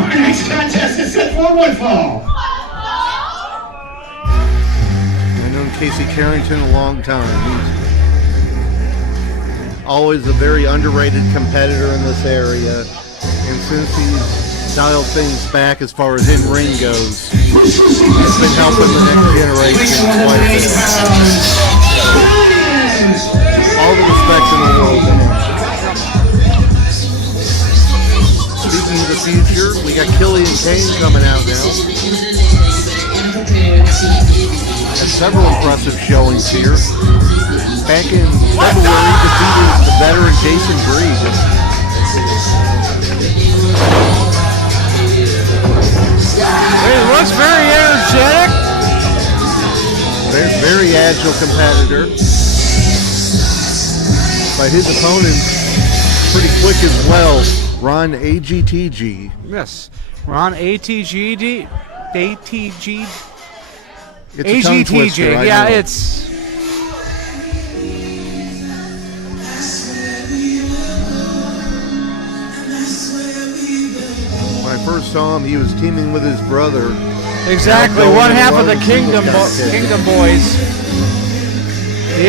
Our next contest is set for one fall. I've known Casey Carrington a long time. He's always a very underrated competitor in this area. And since he's dialed things back as far as in-ring goes, it's been helping the next generation quite a bit. All the respect in the world to him. Speaking of the future, we got Killian Kayne coming out now. Had several impressive showings here. Back in February, defeated the veteran Jason Breed. He looks very energetic. Very agile competitor. But his opponent, pretty quick as well, Ron AGTG. Yes, Ron ATG. ATG. It's a tongue twister, AGTG. I Yeah, know. it's. When I first saw him, he was teaming with his brother. Exactly, Now one going half of the alone, Kingdom single Kingdom Boys. The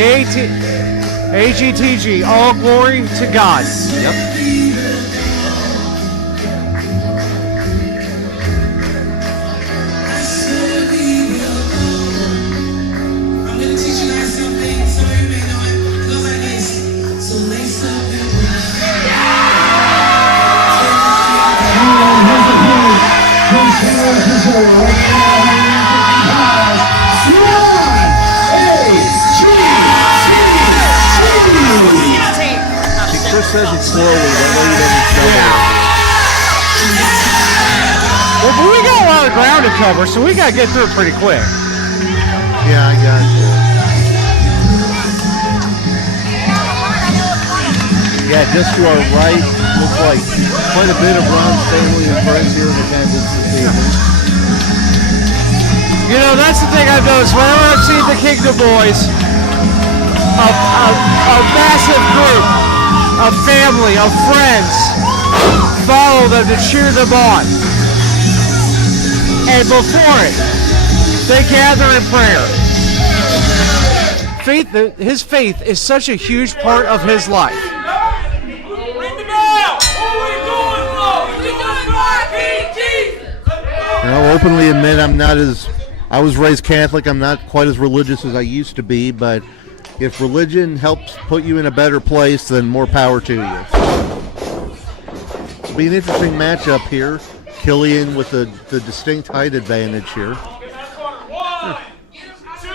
AGTG, all glory to God. Yep. Chris says it slowly, that way he doesn't show it. Well, but we got a lot of ground to cover, so we got to get through it pretty quick. Yeah, I got you. Yeah, just to our right, looks like quite a bit of Ron's family and friends here in attendance this evening. You know, that's the thing I've noticed. Whenever I've seen the Kingdom Boys, a massive group of family, of friends, follow them to cheer them on. And before it, they gather in prayer. His faith is such a huge part of his life. I'll openly admit I was raised Catholic. I'm not quite as religious as I used to be, but if religion helps put you in a better place, then more power to you. It'll be an interesting matchup here. Killian with the distinct height advantage here. 1, 2,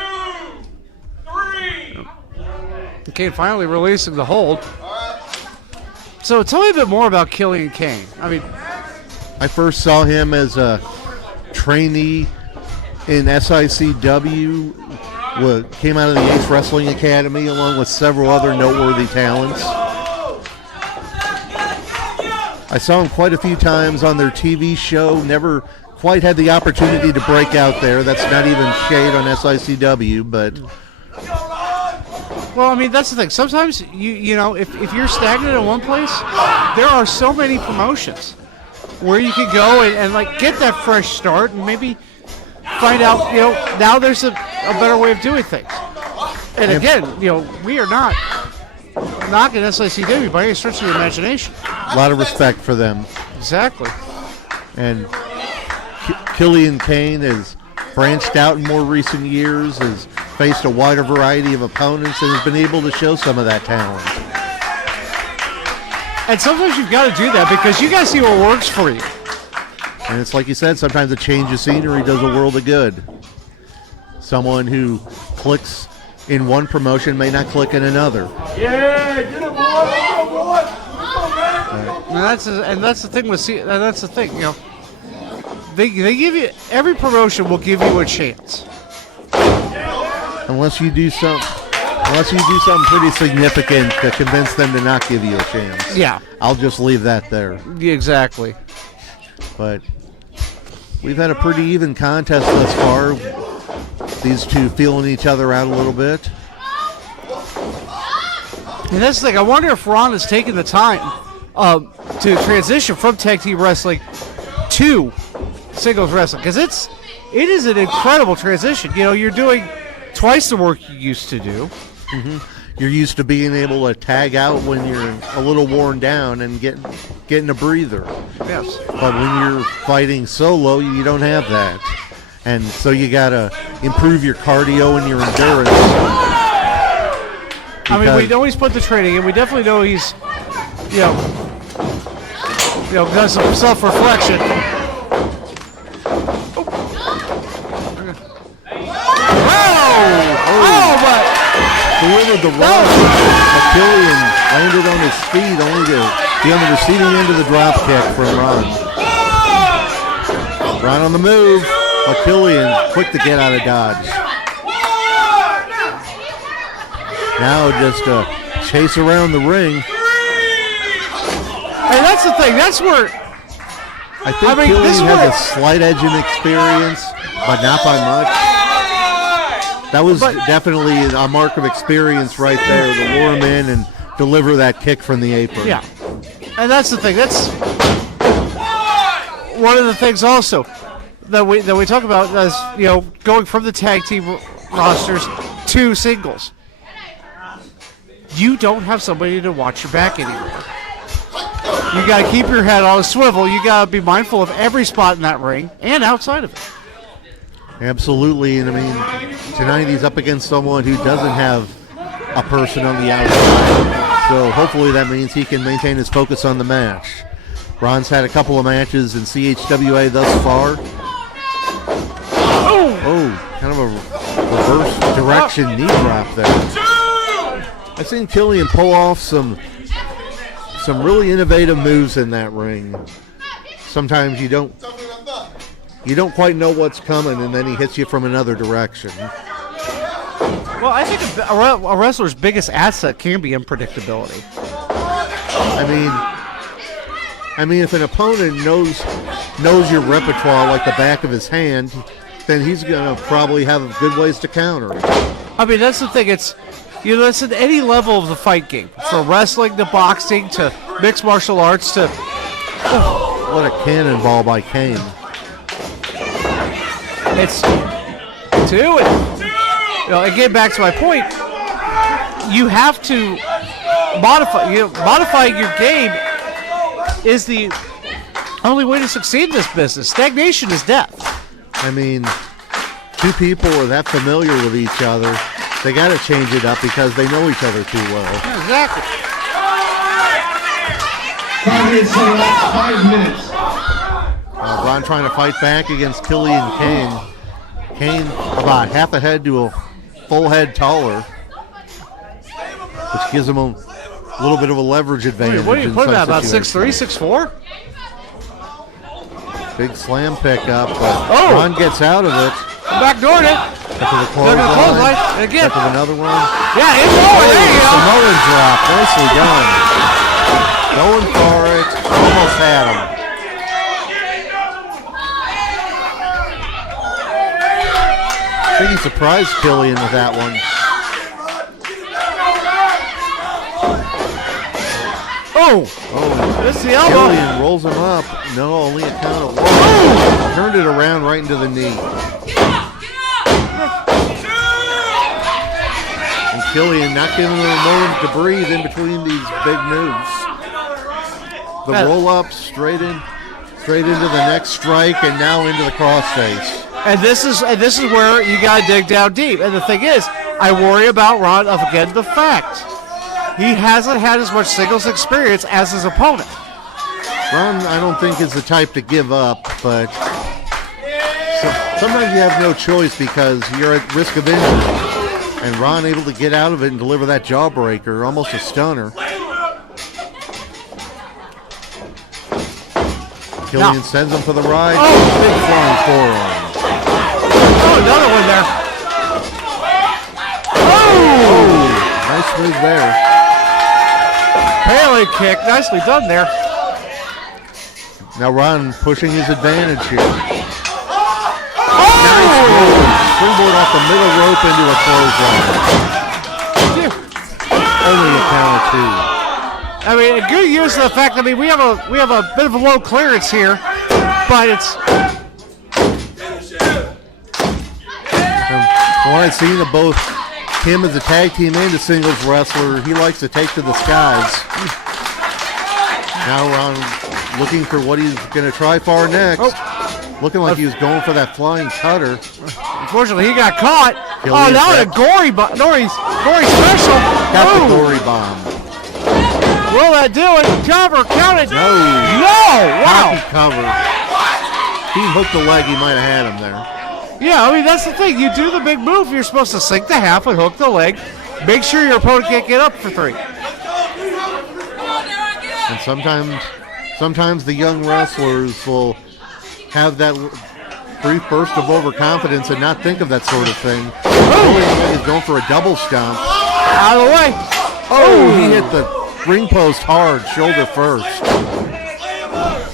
3. Kane finally releasing the hold. So tell me a bit more about Killian Kayne. I mean, I first saw him as a trainee in SICW. Came out of the Ace Wrestling Academy along with several other noteworthy talents. I saw him quite a few times on their TV show. Never quite had the opportunity to break out there. That's not even shade on SICW, but... Well, I mean, that's the thing. Sometimes, you know, if you're stagnant in one place, there are so many promotions where you can go and like, get that fresh start and maybe find out, you know, now there's a better way of doing things. And again, you know, we are not knocking SICW by any stretch of the imagination. A lot of respect for them. Exactly. And Killian Kayne has branched out in more recent years, has faced a wider variety of opponents, and has been able to show some of that talent. And sometimes you've got to do that because you got to see what works for you. And it's like you said, sometimes a change of scenery does a world of good. Someone who clicks in one promotion may not click in another. Yeah, get him, boy. Let's go, boy. Let's go, man. And that's the thing with you know, they give you, every promotion will give you a chance. Unless you do something pretty significant to convince them to not give you a chance. Yeah. I'll just leave that there. Yeah, exactly. But we've had a pretty even contest thus far. These two feeling each other out a little bit. And that's the thing. I wonder if Ron has taken the time to transition from tag team wrestling to singles wrestling, because it is an incredible transition. You know, you're doing twice the work you used to do. You're used to being able to tag out when you're a little worn down and getting a breather. Yes. But when you're fighting solo, you don't have that. And so you got to improve your cardio and your endurance. I mean, we know he's put the training in. We definitely know he's, does some self-reflection. But delivered the run. Killian landed on his feet only to be on the receiving end of the drop kick from Ron. Ron on the move. Killian quick to get out of dodge. Now just chase around the ring. And that's the thing. That's where I think Killian has a slight edge in experience, but not by much. That was definitely a mark of experience right there to lure him in and deliver that kick from the apron. Yeah, and that's the thing. That's one of the things also that we talk about as going from the tag team rosters to singles. You don't have somebody to watch your back anymore. You got to keep your head on a swivel. You got to be mindful of every spot in that ring and outside of it. Absolutely, and I mean, tonight he's up against someone who doesn't have a person on the outside, so hopefully that means he can maintain his focus on the match. Ron's had a couple of matches in CHWA thus far. Oh, kind of a reverse direction knee drop there. I've seen Killian pull off some really innovative moves in that ring. Sometimes you don't quite know what's coming, and then he hits you from another direction. Well, I think a wrestler's biggest asset can be unpredictability. I mean, if an opponent knows your repertoire like the back of his hand, then he's gonna probably have good ways to counter it. I mean, that's the thing. It's at any level of the fight game, from wrestling to boxing to mixed martial arts to. What a cannonball by Kane. It's two, and again back to my point. You have to modify. Modifying your game is the only way to succeed in this business. Stagnation is death. I mean, two people are that familiar with each other. They got to change it up because they know each other too well. Yeah, exactly. 5 minutes. Ron trying to fight back against Killian Kayne. Kayne about half a head to a full head taller, which gives him a little bit of a leverage advantage. What do you put him at, about 6'3", 6'4"? Big slam pickup, but Ron gets out of it. Back door it. After the clothesline. Again. After another one. Yeah, it's over. There you go. Samoan drop. Nicely done. Going for it. Almost had him. I think he surprised Killian with that one. Oh, that's the elbow. Killian rolls him up. No, only a count of one. Turned it around right into the knee. And Killian not giving him a moment to breathe in between these big moves. The roll up straight into the next strike, and now into the crossface. And this is where you got to dig down deep. And the thing is, I worry about Ron of, again, the fact he hasn't had as much singles experience as his opponent. Ron, I don't think, is the type to give up, but sometimes you have no choice because you're at risk of injury. And Ron able to get out of it and deliver that jawbreaker, almost a stunner. Killian sends him for the ride. Big flying forearm. Another one there. Nice move there. Pele kick, nicely done there. Now Ron pushing his advantage here. Nice move. Springboard off the middle rope into a clothesline. Only a count of two. I mean, a good use of the fact. I mean, we have a bit of a low clearance here. but it's From what I've seen of both him as a tag team and a singles wrestler, he likes to take to the skies. Now around looking for what he's going to try for next. Looking like he was going for that flying cutter. unfortunately he got caught. Killian Now a Kayne. gory special. Got the Ooh. gory bomb. Will that do it? Cover, count it. No. Wow. Hockey cover. He hooked the leg, he might have had him there. Yeah, I mean, that's the thing. You do the big move, you're supposed to sink the half and hook the leg. Make sure your opponent can't get up for 3. And sometimes the young wrestlers will have that brief burst of overconfidence and not think of that sort of thing. He's going for a double stomp. Out of the way. Oh, he hit the ring post hard, shoulder first.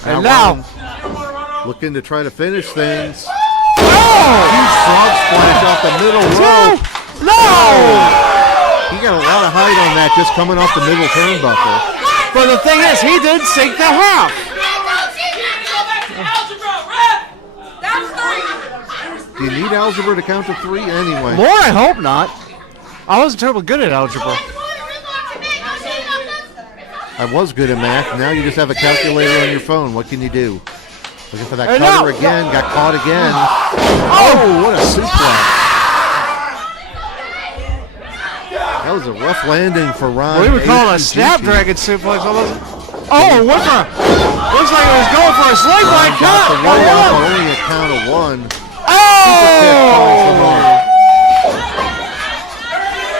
And now. Ron looking to try to finish things. Oh! Huge frog splash off the middle rope. No! He got a lot of height on that just coming off the middle turnbuckle. But the thing is, he did sink the half. Do you need algebra to count to 3 anyway? More, I hope not. I wasn't terribly good at algebra. I was good at math. Now you just have a calculator on your phone. What can you do? Looking for that And cutter now- again. Got caught again. Oh, what a suplex. That was a rough landing for Ron. We would call it a AGTG. snapdragon suplex. Oh, went for looks like it was going for a sling Ron line got the cut. way up, but only a count of 1. Oh!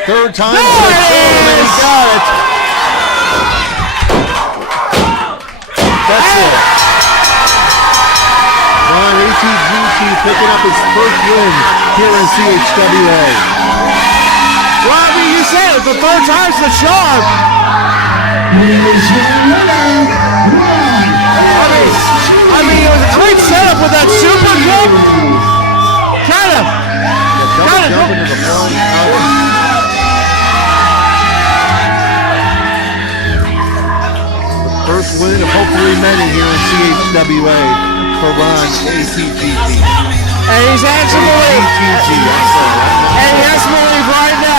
Third time. There for the it two, and he is! got it. That's it. Ron AGTG picking up his first win here in CHWA. Well, I mean, you said it. The third time's the charm. I mean, it was a great setup with that super kick. Kind of. Double jump into the flying cover. The first win of hopefully many here in CHWA for Ron AGTG. And he's had some belief. AGTG, I'm sorry. And he has some belief right now.